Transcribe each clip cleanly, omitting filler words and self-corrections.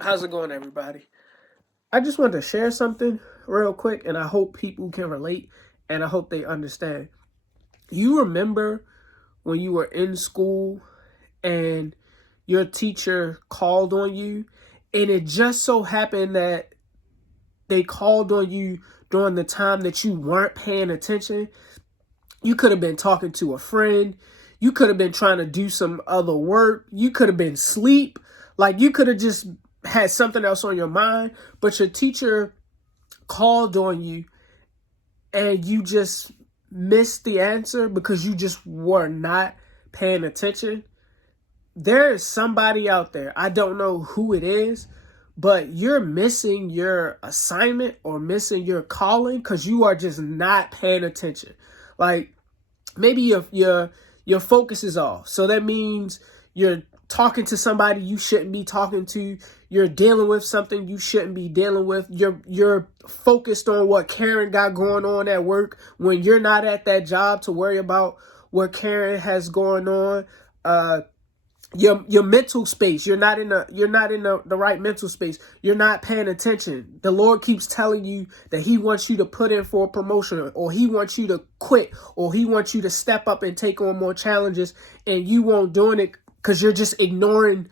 How's it going, everybody? I just wanted to share something real quick, and I hope people can relate, and I hope they understand. You remember when you were in school and your teacher called on you, and it just so happened that they called on you during the time that you weren't paying attention? You could have been talking to a friend. You could have been trying to do some other work. You could have been asleep. Like, you could have just had something else on your mind, but your teacher called on you and you just missed the answer because you just were not paying attention. There is somebody out there, I don't know who it is, but you're missing your assignment or missing your calling because you are just not paying attention. Like, maybe your focus is off. So that means you're talking to somebody you shouldn't be talking to. You're dealing with something you shouldn't be dealing with. You're focused on what Karen got going on at work when you're not at that job to worry about what Karen has going on. Your mental space, you're not in the right mental space. You're not paying attention. The Lord keeps telling you that he wants you to put in for a promotion, or he wants you to quit, or he wants you to step up and take on more challenges, and you won't doing it because you're just ignoring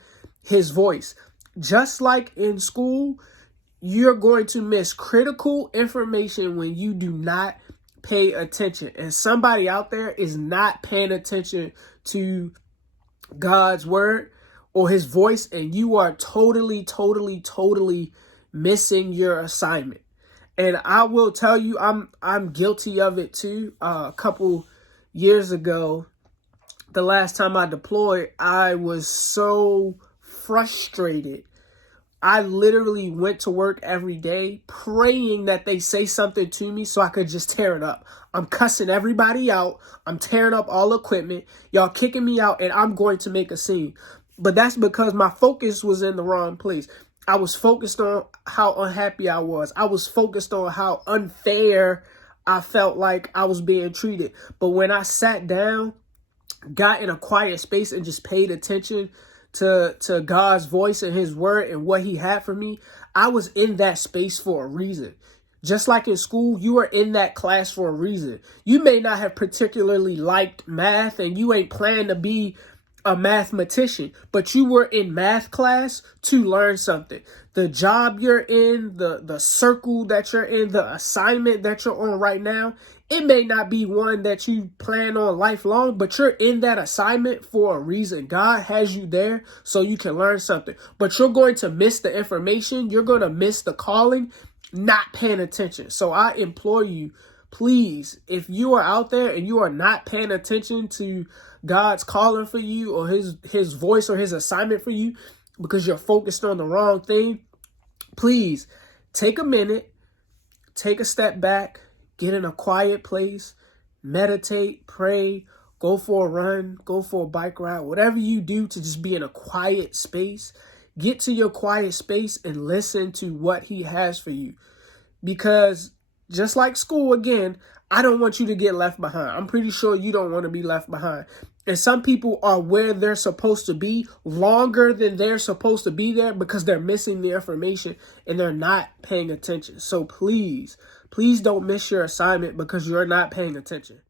his voice. Just like in school, you're going to miss critical information when you do not pay attention. And somebody out there is not paying attention to God's word or his voice, and you are totally missing your assignment. And I will tell you, I'm guilty of it too. A couple years ago, the last time I deployed, I was so frustrated. I literally went to work every day praying that they say something to me so I could just tear it up. I'm cussing everybody out. I'm tearing up all equipment. Y'all kicking me out, and I'm going to make a scene. But that's because my focus was in the wrong place. I was focused on how unhappy I was. I was focused on how unfair I felt like I was being treated. But when I sat down, got in a quiet space, and just paid attention to God's voice and his word and what he had for me, I was in that space for a reason. Just like in school, you are in that class for a reason. You may not have particularly liked math, and you ain't planning to be a mathematician, but you were in math class to learn something. The job you're in, the circle that you're in, the assignment that you're on right now, it may not be one that you plan on lifelong, but you're in that assignment for a reason. God has you there so you can learn something, but you're going to miss the information. You're going to miss the calling, not paying attention. So I implore you, please, if you are out there and you are not paying attention to God's calling for you, or his voice or his assignment for you, because you're focused on the wrong thing, please take a minute, take a step back, get in a quiet place, meditate, pray, go for a run, go for a bike ride, whatever you do to just be in a quiet space. Get to your quiet space and listen to what he has for you. Because just like school, again, I don't want you to get left behind. I'm pretty sure you don't want to be left behind. And some people are where they're supposed to be longer than they're supposed to be there because they're missing the information and they're not paying attention. So please don't miss your assignment because you're not paying attention.